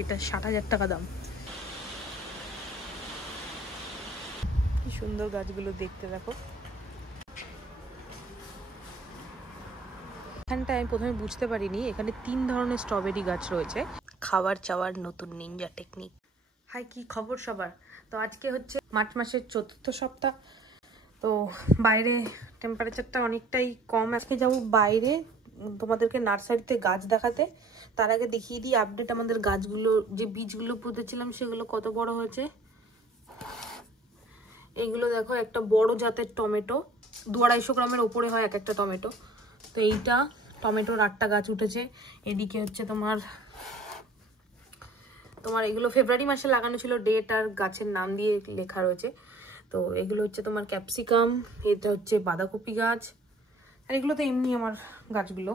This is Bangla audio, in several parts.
এটা 60,000 টাকা দাম। কি সুন্দর গাছগুলো দেখতে, দেখো। এখানটায় আমি প্রথমে বুঝতে পারিনি এখানে 3 ধরনের স্ট্রবেরি গাছ রয়েছে। খাবার চাওয়ার নতুন নিনজা টেকনিক। হাই, কি খবর সবার? তো আজকে হচ্ছে মার্চ মাসের 4র্থ সপ্তাহ। তো বাইরে টেম্পারেচারটা অনেকটাই কম। আজকে যাবো বাইরে তোমাদেরকে নার্সারিতে গাছ দেখাতে। তার আগে দেখিয়ে দিই আপডেট আমাদের গাছগুলো, যে বীজগুলো পুঁতেছিলাম সেগুলো কত বড় হয়েছে। এইগুলো দেখো, একটা বড় জাতের টমেটো, 200-250 গ্রামের ওপরে হয় এক একটা টমেটো। তো এইটা টমেটোর 8টা গাছ উঠেছে। এদিকে হচ্ছে তোমার এগুলো ফেব্রুয়ারি মাসে লাগানো ছিল, ডেট আর গাছের নাম দিয়ে লেখা রয়েছে। তো এগুলো হচ্ছে তোমার ক্যাপসিকাম, এটা হচ্ছে বাঁধাকপি গাছ, আর এগুলো তো এমনি আমার গাছগুলো।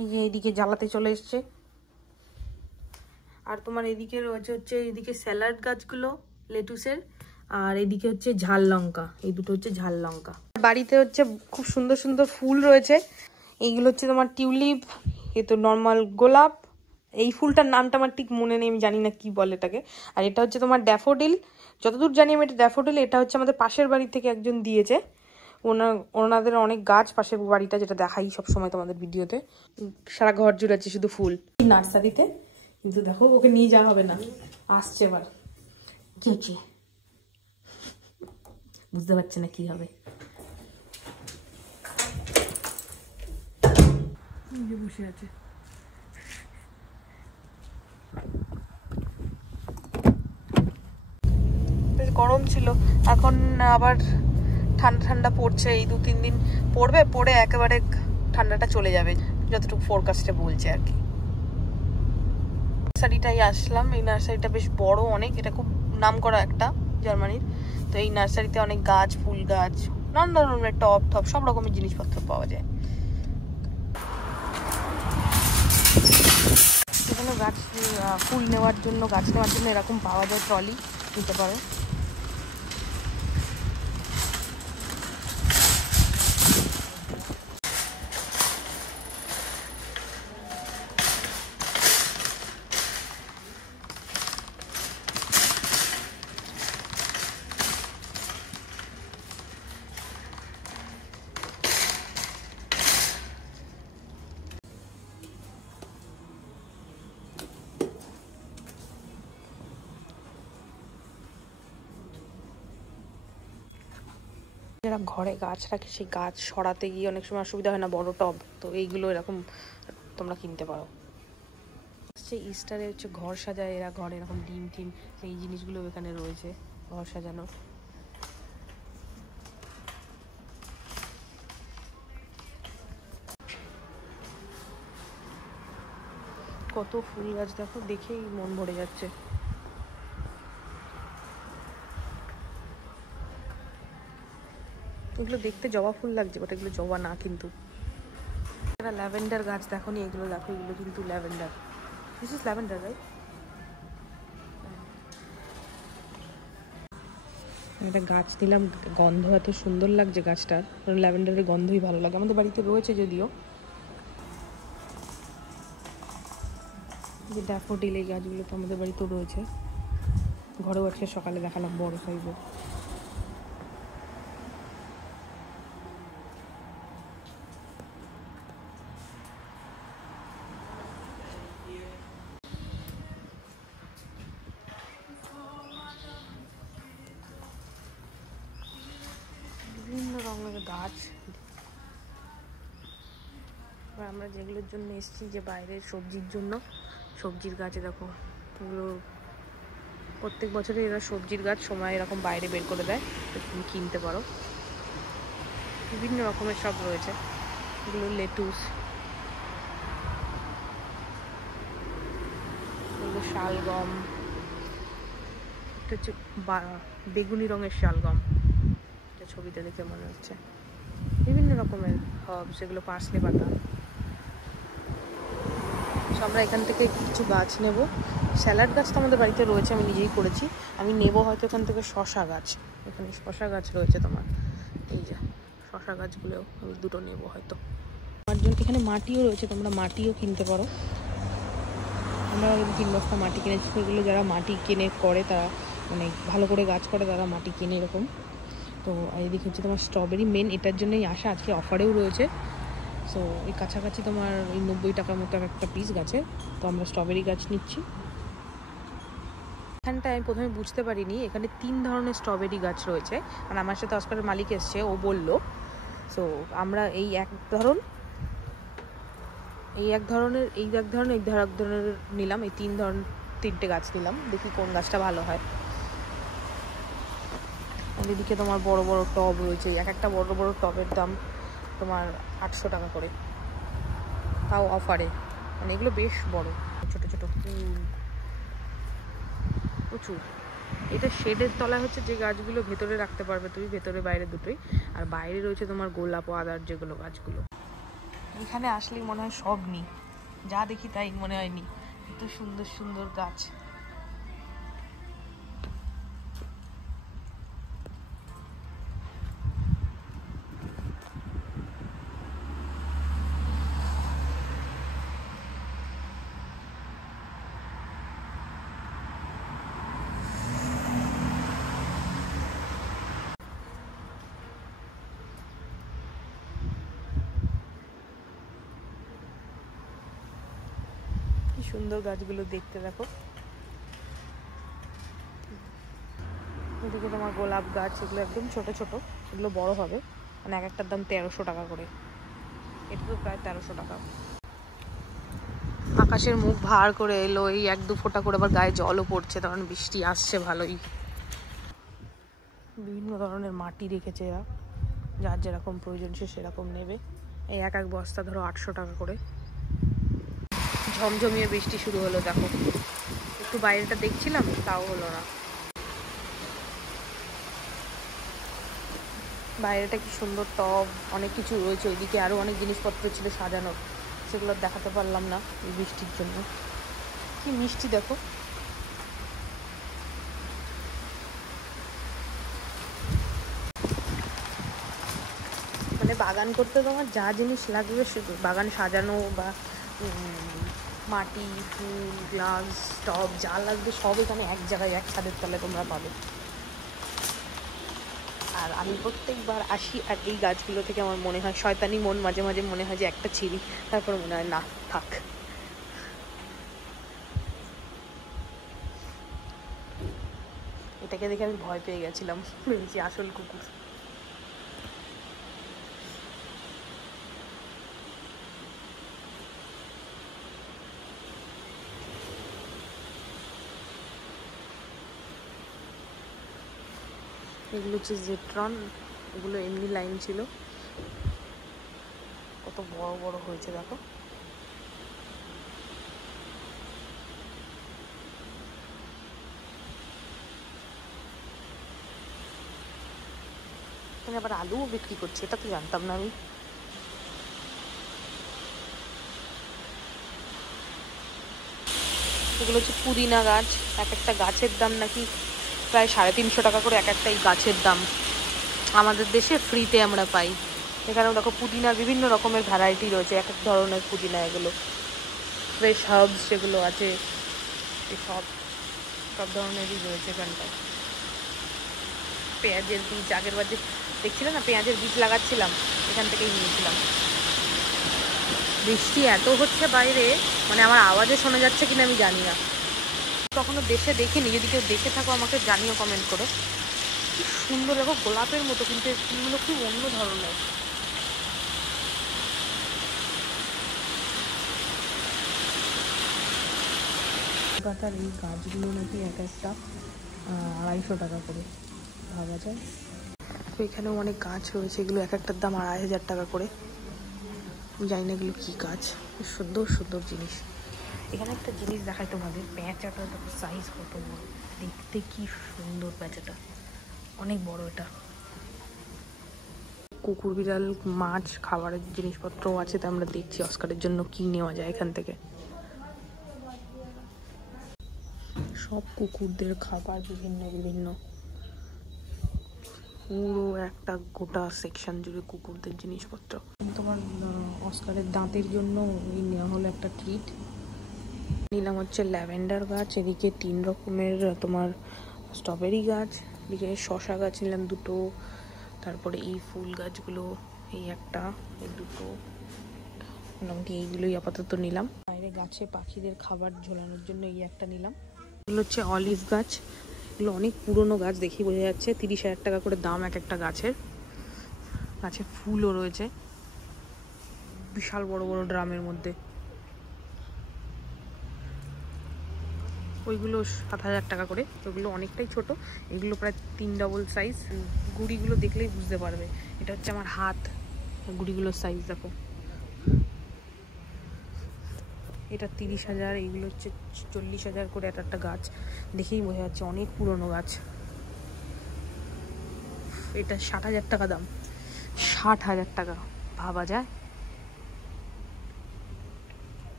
এই যে এইদিকে জ্বালাতে চলে এসছে। আর তোমার এদিকে রয়েছে হচ্ছে এদিকে স্যালাড গাছগুলো লেটুসের, আর এদিকে হচ্ছে ঝাল লঙ্কা, এই দুটো হচ্ছে ঝাল লঙ্কা। বাড়িতে হচ্ছে খুব সুন্দর সুন্দর ফুল রয়েছে। এইগুলো হচ্ছে তোমার টিউলিপ, এ তো নর্মাল গোলাপ। এই ফুলটার নামটা আমার ঠিক মনে নেই, আমি জানি না কি বলে এটাকে। আর এটা হচ্ছে তোমার ড্যাফোডিল, যতদূর জানি আমি এটা ড্যাফোডিল। এটা হচ্ছে আমাদের পাশের বাড়ি থেকে একজন দিয়েছে। ওনাদের অনেক গাছ পাশের বাড়িটা, যেটা দেখাই সবসময় তোমাদের ভিডিওতে। সারা ঘর জুড়ে আছে শুধু ফুল নার্সারিতে। কিন্তু দেখো, ওকে নিয়ে যাওয়া হবে না, আসছে এবার। কি বুঝতে পারছে না কি হবে। বসে আছে। বেশ গরম ছিল, এখন আবার ঠান্ডা ঠান্ডা পড়ছে। এই 2-3 দিন পড়বে, পড়ে একেবারে ঠান্ডাটা চলে যাবে, যতটুকু ফোরকাস্টে বলছে আর কি। নার্সারিটাই আসলাম। এই নার্সারিটা বেশ বড় অনেক, এটা খুব নাম করা একটা জার্মানির। তো এই নার্সারিতে অনেক গাছ, ফুল গাছ, নানান ধরনের টপ সব রকমের জিনিসপত্র পাওয়া যায়। এখানে গাছ, ফুল নেওয়ার জন্য, গাছ নেওয়ার জন্য এরকম পাওয়া যায়, ট্রলি নিতে পারো। যারা ঘরে গাছ রাখে, সেই গাছ সরাতে গিয়ে অনেক সময় অসুবিধা হয় না, বড় টব, তো এইগুলো এরকম তোমরা কিনতে পারো। হচ্ছে ইস্টারে হচ্ছে ঘর সাজায় এরা, ঘরে এরকম ডিম টিম, এই জিনিসগুলো এখানে রয়েছে ঘর সাজানো। কত ফুল গাছ দেখো, দেখেই মন ভরে যাচ্ছে। এগুলো দেখতে জবা ফুল লাগছে, বাট এগুলো জবা না কিন্তু। এটা ল্যাভেন্ডার গাছ, দেখো নি এগুলো, দেখো এগুলো কিন্তু lavender. This is lavender, right? একটা গাছ নিলাম, গন্ধ এত সুন্দর লাগছে গাছটার, ল্যাভেন্ডারের গন্ধই ভালো লাগে। আমাদের বাড়িতে রয়েছে যদিও। যে ড্যাফোডিল, এই গাছগুলো তো আমাদের বাড়িতেও রয়েছে, ঘরেও আছে। সকালে দেখালাম বড় সাইজের। বিভিন্ন রঙের গাছ। আমরা যেগুলোর জন্য এসেছি, যে বাইরের সবজির জন্য, সবজির গাছে দেখো, এগুলো প্রত্যেক বছরে এরা সবজির গাছ সময় এরকম বাইরে বের করে দেয়, তো তুমি কিনতে পারো। বিভিন্ন রকমের সব রয়েছে। এগুলো লেটুস, এগুলো শালগম, এটা হচ্ছে বেগুনি রঙের শালগম, এটা ছবিতে দেখে মনে হচ্ছে। বিভিন্ন রকমের হার্বস, এগুলো পার্সলে পাতা। আমরা এখান থেকে কিছু গাছ নেব। স্যালাড গাছ তো আমাদের বাড়িতে রয়েছে, আমি নিজেই করেছি। আমি নেব হয়তো এখান থেকে শশা গাছ, এখানে শশা গাছ রয়েছে তোমার, এই যে শশা গাছগুলোও আমি 2টো নেব হয়তো। আমার জন্য এখানে মাটিও রয়েছে, তোমরা মাটিও কিনতে পারো। আমরা 3 বস্তা মাটি কিনেছি। সেগুলো যারা মাটি কিনে করে তারা মানে ভালো করে গাছ করে, তারা মাটি কিনে এরকম। তো এইদিকে হচ্ছে তোমার স্ট্রবেরি, মেন এটার জন্যই আসা, আজকে অফারেও রয়েছে। সো এই কাছাকাছি তোমার এই 90 টাকার মতো একটা পিস গাছে। তো আমরা স্ট্রবেরি গাছ নিচ্ছি। এখানটায় আমি প্রথমে বুঝতে পারিনি এখানে 3 ধরনের স্ট্রবেরি গাছ রয়েছে, মানে আমার সাথে অস্কারের মালিক এসছে, ও বললো। সো আমরা এই এক ধরনের নিলাম, এই 3টে গাছ নিলাম, দেখি কোন গাছটা ভালো হয়। এদিকে তোমার বড় বড় টব রয়েছে, এক একটা বড় বড় টবের দাম তোমার 800 টাকা করে, তাও অফারে। মানে এগুলো বেশ বড়, ছোট ছোট প্রচুর। এটা শেডের তলায় হচ্ছে যে গাছগুলো ভেতরে রাখতে পারবে তুমি, ভেতরে বাইরে দুটোই। আর বাইরে রয়েছে তোমার গোলাপ ও আদার যেগুলো গাছগুলো। এখানে আসলেই মনে হয় সব নি, যা দেখি তাই মনে হয়নি, এত সুন্দর সুন্দর গাছ। কি সুন্দর গাছগুলো দেখতে, দেখো। এদিকে তোমার গোলাপ গাছ, এগুলো একদম ছোট ছোট, এগুলো বড় হবে। মানে এক একটার দাম 1300 টাকা করে, এটা তো প্রায় 1300 টাকা। আকাশের মুখ ভার করে এলো, এই 1-2 ফোঁটা করে আবার গায়ে জলও পড়ছে, তখন বৃষ্টি আসছে ভালোই। বিভিন্ন ধরনের মাটি রেখেছে এরা, যার যেরকম প্রয়োজন সে সেরকম নেবে। এই এক এক বস্তা ধরো 800 টাকা করে। ঝমঝমিয়ে বৃষ্টি শুরু হলো, দেখো। একটু বাইরেটা দেখছিলাম, তাও হলো না। বাইরেটা কি সুন্দর টব, অনেক কিছু রয়েছে। ওইদিকে আরও অনেক জিনিসপত্র ছিল সাজানোর, সেগুলো দেখাতে পারলাম না এই বৃষ্টির জন্য। কি মিষ্টি দেখো। মানে বাগান করতে তোমার যা জিনিস লাগবে, শুধু বাগান সাজানো বা মাটি, ফুল, গ্লাস, টব, যা লাগবে সব এখানে এক জায়গায় এক ছাদের তলে তোমরা পাবে। আর আমি প্রত্যেকবার আসি আর এই গাছগুলো থেকে আমার মনে হয়, শয়তানি মন মাঝে মাঝে মনে হয় যে একটা ছিঁড়ি, তারপর মনে হয় না থাক। এটাকে দেখে আমি ভয় পেয়ে গেছিলাম, ভেবেছি আসল কুকুর। এগুলো হচ্ছে জেট্রন, এগুলো এমনি লাইন ছিল, কত বড় বড় হয়েছে দেখো। এখানে আবার আলুও বিক্রি করছে, এটা তো জানতাম না আমি। এগুলো হচ্ছে পুদিনা গাছ, এক একটা গাছের দাম নাকি প্রায় 350 টাকা করে এক একটা এই গাছের দাম। আমাদের দেশে ফ্রিতে আমরা পাই। এখানেও দেখো পুদিনার বিভিন্ন রকমের ভ্যারাইটি রয়েছে, এক এক ধরনের পুদিনা। এগুলো ফ্রেশ হার্বস যেগুলো আছে, সব সব ধরনেরই রয়েছে এখানটায়। পেঁয়াজের বীজ, আগের বার যে দেখছিলাম না পেঁয়াজের বীজ লাগাচ্ছিলাম, এখান থেকেই নিয়েছিলাম। বৃষ্টি এত হচ্ছে বাইরে, মানে আমার আওয়াজে শোনা যাচ্ছে কিনা আমি জানি না। কখনো দেশে দেখিনি, যদি কেউ দেখে থাকো আমাকে জানিও কমেন্ট করে। কি সুন্দর দেখো, গোলাপের মতো, কিন্তু এই ফুলগুলো খুব অন্য ধরনের। পাতার এই গাছগুলো নাকি এক একটা 250 টাকা করে, ভাবা যায়। তো এখানেও অনেক গাছ রয়েছে, এগুলো এক একটার দাম 2500 টাকা করে। জানি না এগুলো কী গাছ, সুন্দর সুন্দর জিনিস। এখানে একটা জিনিস দেখাই তোমাদের, পেঁচাটা দেখো সাইজ কত বড়, দেখতে কি সুন্দর পেঁচাটা, অনেক বড় এটা। কুকুর, বিড়াল, মাছ, খাবারের জিনিসপত্রও আছে, তো আমরা দেখছি অস্কারের জন্য কি নেওয়া যায় এখান থেকে। সব কুকুরদের খাবার বিভিন্ন বিভিন্ন, পুরো একটা গোটা সেকশন জুড়ে কুকুরদের জিনিসপত্র। তোমার অস্কারের দাঁতের জন্য এই নেওয়া হলো একটা ট্রিট, নিলাম হচ্ছে ল্যাভেন্ডার গাছ, এদিকে 3 রকমের তোমার স্ট্রবেরি গাছ, এদিকে শশা গাছ নিলাম 2টো, তারপরে এই ফুল গাছগুলো এই একটা, এই 2টো, মোটামুটি এইগুলোই আপাতত নিলাম। বাইরে গাছে পাখিদের খাবার ঝোলানোর জন্য এই একটা নিলাম। এগুলো হচ্ছে অলিভ গাছ, এগুলো অনেক পুরনো গাছ, দেখি বোঝা যাচ্ছে। 30,000 টাকা করে দাম এক একটা গাছের। গাছে ফুলও রয়েছে বিশাল বড় বড় ড্রামের মধ্যে। ওইগুলো 7,000 টাকা করে, ওগুলো অনেকটাই ছোট, এগুলো প্রায় 3 ডবল সাইজ। গুড়িগুলো দেখলেই বুঝতে পারবে, এটা হচ্ছে আমার হাত, গুড়িগুলোর সাইজ দেখো। এটা 30,000, এইগুলো হচ্ছে 40,000 করে এক একটা গাছ, দেখেই বোঝা যাচ্ছে অনেক পুরনো গাছ। এটা 60,000 টাকা দাম, 60,000 টাকা, ভাবা যায়।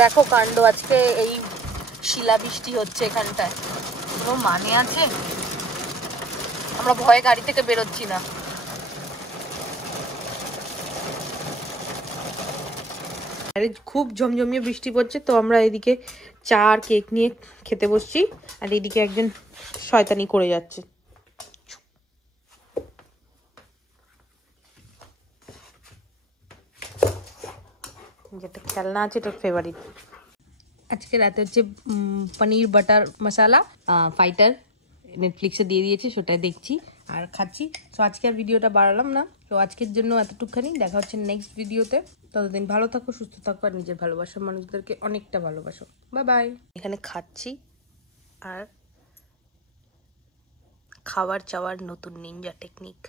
দেখো কাণ্ড, আজকে এই শিলাবৃষ্টি হচ্ছে এখানটায়, কোনো মানে আছে? আমরা ভয়ে গাড়ি থেকে বেরোচ্ছি না। খুব ঝমঝমিয়ে বৃষ্টি পড়ছে, তো আমরা এদিকে চা আর কেক নিয়ে খেতে বসছি, আর এদিকে একজন শয়তানি করে যাচ্ছে। যেটা খেলনা আছে এটা ফেভারিট। আজকে রাতে হচ্ছে পনির বাটার মশালা ফাইটার, নেটফ্লিক্সে দিয়ে দিয়েছে, সেটাই দেখছি আর খাচ্ছি। তো আজকে আর ভিডিওটা বাড়ালাম না, তো আজকের জন্য এতটুকখানি। দেখা হচ্ছে নেক্সট ভিডিওতে, ততদিন ভালো থাকো, সুস্থ থাকো, আর নিজের ভালোবাসার মানুষদেরকে অনেকটা ভালোবাসো। Bye bye. এখানে খাচ্ছি আর খাবার চাওয়ার নতুন নিনজা টেকনিক।